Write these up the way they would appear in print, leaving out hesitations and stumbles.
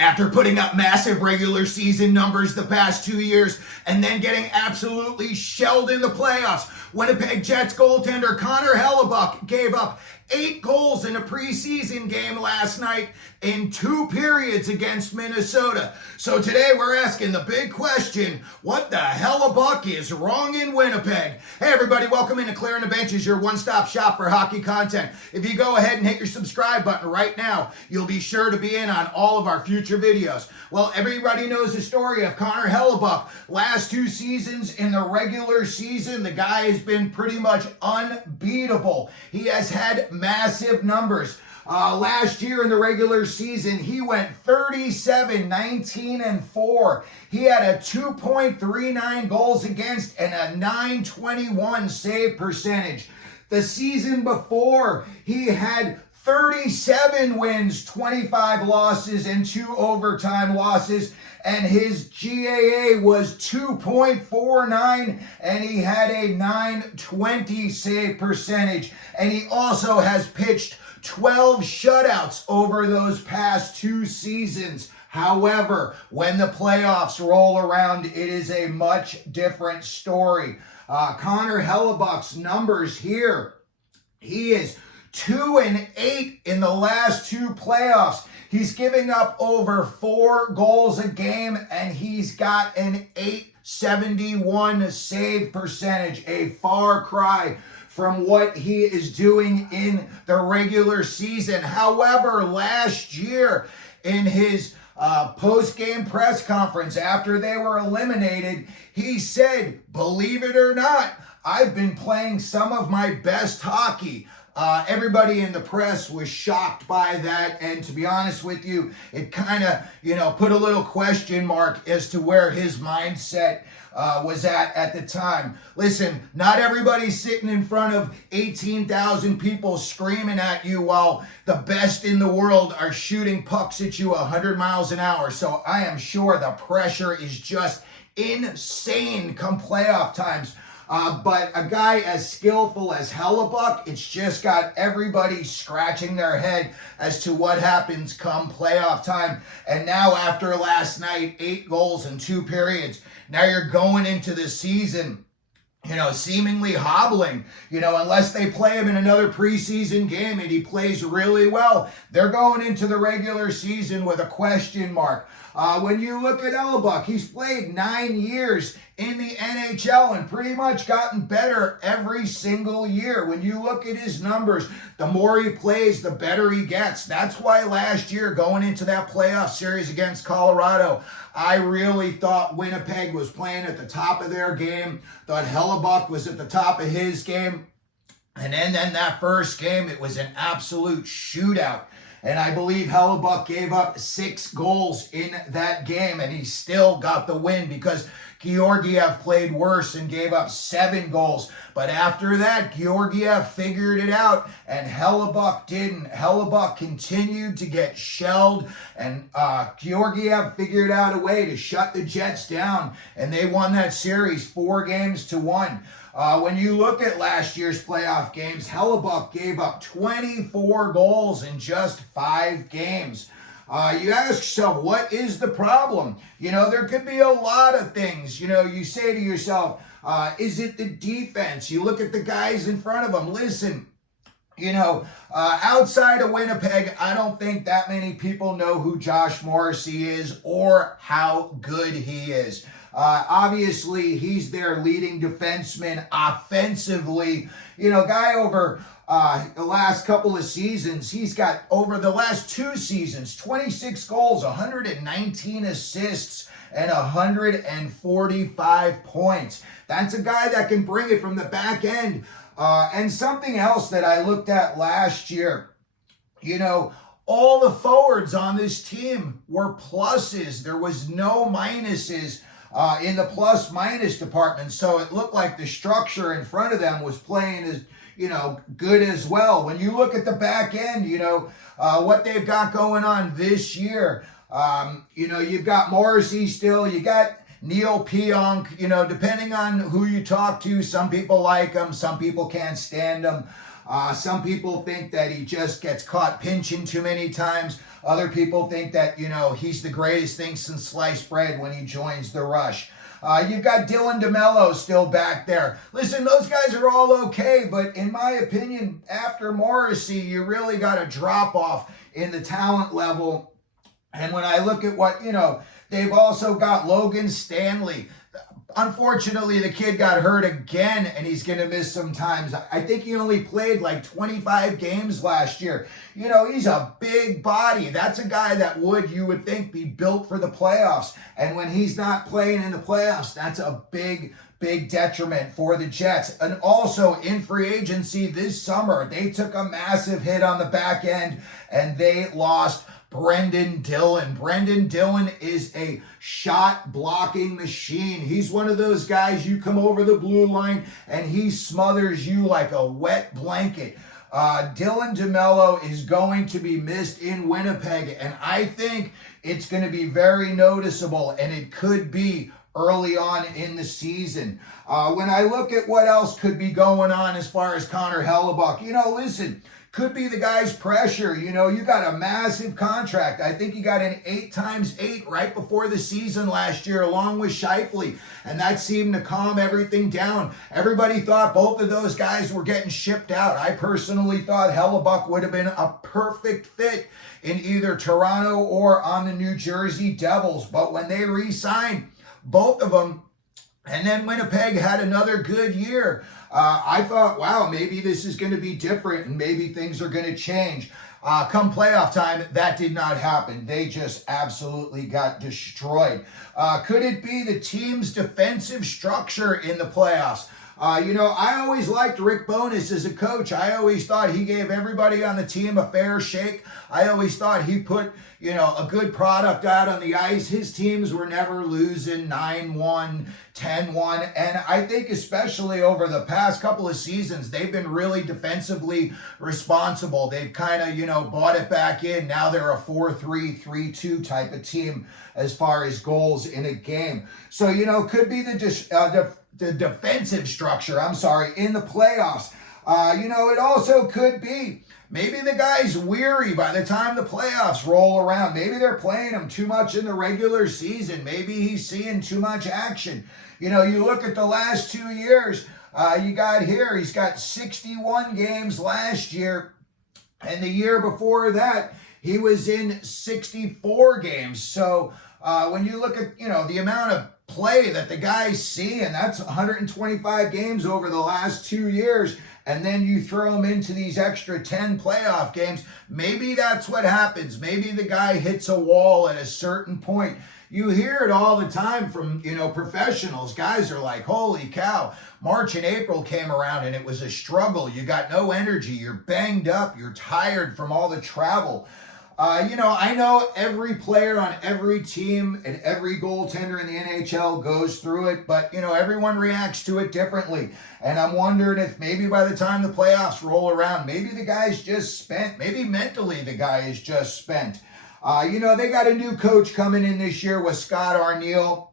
After putting up massive regular season numbers the past 2 years and then getting absolutely shelled in the playoffs, Winnipeg Jets goaltender Connor Hellebuyck gave up 8 goals in a preseason game last night in 2 periods against Minnesota. So today we're asking the big question, what the Hellebuyck is wrong in Winnipeg? Hey everybody, welcome into Clearing the Benches, your one-stop shop for hockey content. If you go ahead and hit your subscribe button right now, you'll be sure to be in on all of our future videos. Well, everybody knows the story of Connor Hellebuyck. Last 2 seasons in the regular season, the guy has been pretty much unbeatable. He has had massive numbers. Last year in the regular season, he went 37, 19, and 4. He had a 2.39 goals against and a 921 save percentage. The season before, he had 37 wins, 25 losses, and 2 overtime losses. And his GAA was 2.49, and he had a 920 save percentage. And he also has pitched 12 shutouts over those past 2 seasons. However, when the playoffs roll around, it is a much different story. Connor Hellebuyck's numbers here, he is 2-8 in the last 2 playoffs. He's giving up over 4 goals a game, and he's got an 871 save percentage, a far cry from what he is doing in the regular season. However, last year in his post-game press conference after they were eliminated, he said, "Believe it or not, I've been playing some of my best hockey." Everybody in the press was shocked by that, and to be honest with you, it kind of, put a little question mark as to where his mindset was at the time. Listen, not everybody's sitting in front of 18,000 people screaming at you while the best in the world are shooting pucks at you 100 miles an hour. So I am sure the pressure is just insane come playoff times. But a guy as skillful as Hellebuyck, it's just got everybody scratching their head as to what happens come playoff time. And now after last night, 8 goals in 2 periods, now you're going into the season, seemingly hobbling, unless they play him in another preseason game and he plays really well. They're going into the regular season with a question mark. When you look at Hellebuyck, he's played 9 years in the NHL and pretty much gotten better every single year. When you look at his numbers, the more he plays, the better he gets. That's why last year, going into that playoff series against Colorado, I really thought Winnipeg was playing at the top of their game, thought Hellebuyck was at the top of his game. And then that first game, it was an absolute shootout. And I believe Hellebuyck gave up 6 goals in that game, and he still got the win because Georgiev played worse and gave up 7 goals. But after that, Georgiev figured it out, and Hellebuyck didn't. Hellebuyck continued to get shelled, and Georgiev figured out a way to shut the Jets down, and they won that series 4-1. When you look at last year's playoff games, Hellebuyck gave up 24 goals in just 5 games. You ask yourself, what is the problem? There could be a lot of things. You say to yourself, is it the defense? You look at the guys in front of them. Listen, outside of Winnipeg, I don't think that many people know who Josh Morrissey is or how good he is. Obviously, he's their leading defenseman offensively. Guy over the last couple of seasons, he's got over the last 2 seasons, 26 goals, 119 assists, and 145 points. That's a guy that can bring it from the back end. And something else that I looked at last year, all the forwards on this team were pluses. There was no minuses in the plus-minus department. So it looked like the structure in front of them was playing as, good as well. When you look at the back end, what they've got going on this year, you've got Morrissey still, you got Neil Pionk, depending on who you talk to, some people like him, some people can't stand him. Some people think that he just gets caught pinching too many times. Other people think that, he's the greatest thing since sliced bread when he joins the Rush. You've got Dylan DeMello still back there. Listen, those guys are all okay, but in my opinion, after Morrissey, you really got a drop off in the talent level. And when I look at what, they've also got Logan Stanley. Unfortunately, the kid got hurt again, and he's going to miss some times. I think he only played like 25 games last year. He's a big body. That's a guy that you would think, be built for the playoffs. And when he's not playing in the playoffs, that's a big detriment for the Jets. And also in free agency this summer, they took a massive hit on the back end, and they lost Brendan Dillon. Brendan Dillon is a shot blocking machine. He's one of those guys, you come over the blue line and he smothers you like a wet blanket. Dylan DeMello is going to be missed in Winnipeg, and I think it's going to be very noticeable, and it could be early on in the season. When I look at what else could be going on as far as Connor Hellebuyck, listen, could be the guy's pressure. You got a massive contract. I think he got an 8x8 right before the season last year, along with Scheifele, and that seemed to calm everything down. Everybody thought both of those guys were getting shipped out. I personally thought Hellebuyck would have been a perfect fit in either Toronto or on the New Jersey Devils, but when they re-signed both of them, and then Winnipeg had another good year, I thought, wow, maybe this is going to be different and maybe things are going to change. Come playoff time, that did not happen. They just absolutely got destroyed. Could it be the team's defensive structure in the playoffs? I always liked Rick Bowness as a coach. I always thought he gave everybody on the team a fair shake. I always thought he put, a good product out on the ice. His teams were never losing 9-1, 10-1. And I think especially over the past couple of seasons, they've been really defensively responsible. They've kind of, bought it back in. Now they're a 4-3, 3-2 type of team as far as goals in a game. So, could be the defensive structure, in the playoffs. It also could be maybe the guy's weary by the time the playoffs roll around. Maybe they're playing him too much in the regular season. Maybe he's seeing too much action. You look at the last 2 years, he's got 61 games last year, and the year before that, he was in 64 games. So when you look at, the amount of play that the guys see, and that's 125 games over the last 2 years, and then you throw them into these extra 10 playoff games, maybe that's what happens. Maybe the guy hits a wall at a certain point. You hear it all the time from, professionals. Guys are like, holy cow, March and April came around and it was a struggle. You got no energy. You're banged up. You're tired from all the travel. I know every player on every team and every goaltender in the NHL goes through it, but, everyone reacts to it differently. And I'm wondering if maybe by the time the playoffs roll around, maybe the guy's just spent. Maybe mentally the guy is just spent. They got a new coach coming in this year with Scott Arniel,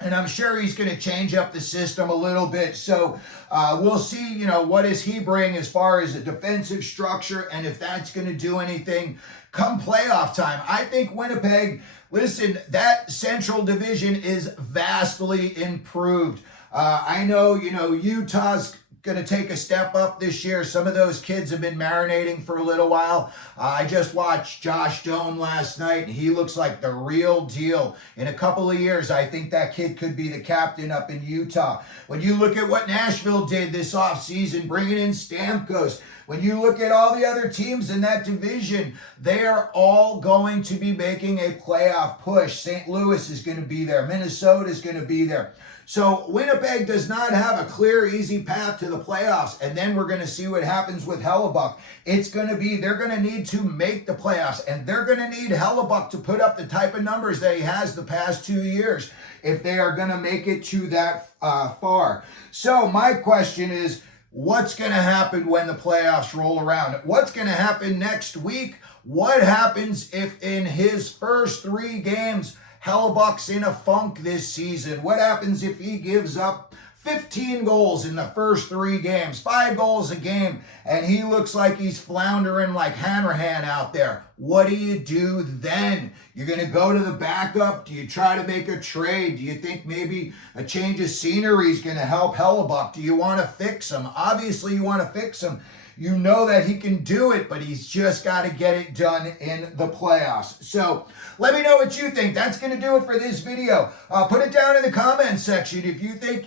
and I'm sure he's going to change up the system a little bit. So we'll see, what does he bring as far as a defensive structure, and if that's going to do anything come playoff time. I think Winnipeg, listen, that Central Division is vastly improved. I know, Utah's going to take a step up this year. Some of those kids have been marinating for a little while. I just watched Josh Doan last night, and he looks like the real deal. In a couple of years, I think that kid could be the captain up in Utah. When you look at what Nashville did this offseason, bringing in Stamkos, when you look at all the other teams in that division, they are all going to be making a playoff push. St. Louis is going to be there. Minnesota is going to be there. So Winnipeg does not have a clear, easy path to the playoffs. And then we're going to see what happens with Hellebuyck. They're going to need to make the playoffs. And they're going to need Hellebuyck to put up the type of numbers that he has the past 2 years if they are going to make it to that far. So my question is, what's going to happen when the playoffs roll around? What's going to happen next week? What happens if in his first 3 games, Hellebuyck's in a funk this season? What happens if he gives up 15 goals in the first 3 games, 5 goals a game, and he looks like he's floundering like Hanrahan out there? what do you do then? You're going to go to the backup? Do you try to make a trade? Do you think maybe a change of scenery is going to help Hellebuyck? Do you want to fix him? Obviously, you want to fix him. You know that he can do it, but he's just got to get it done in the playoffs. So let me know what you think. That's going to do it for this video. Put it down in the comments section if you think,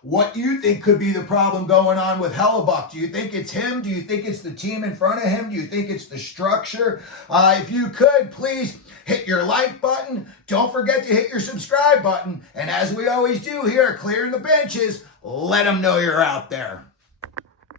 what you think could be the problem going on with Hellebuyck. Do you think it's him? Do you think it's the team in front of him? Do you think it's the structure? If you could, please hit your like button. Don't forget to hit your subscribe button. And as we always do here at Clearing the Benches, let them know you're out there.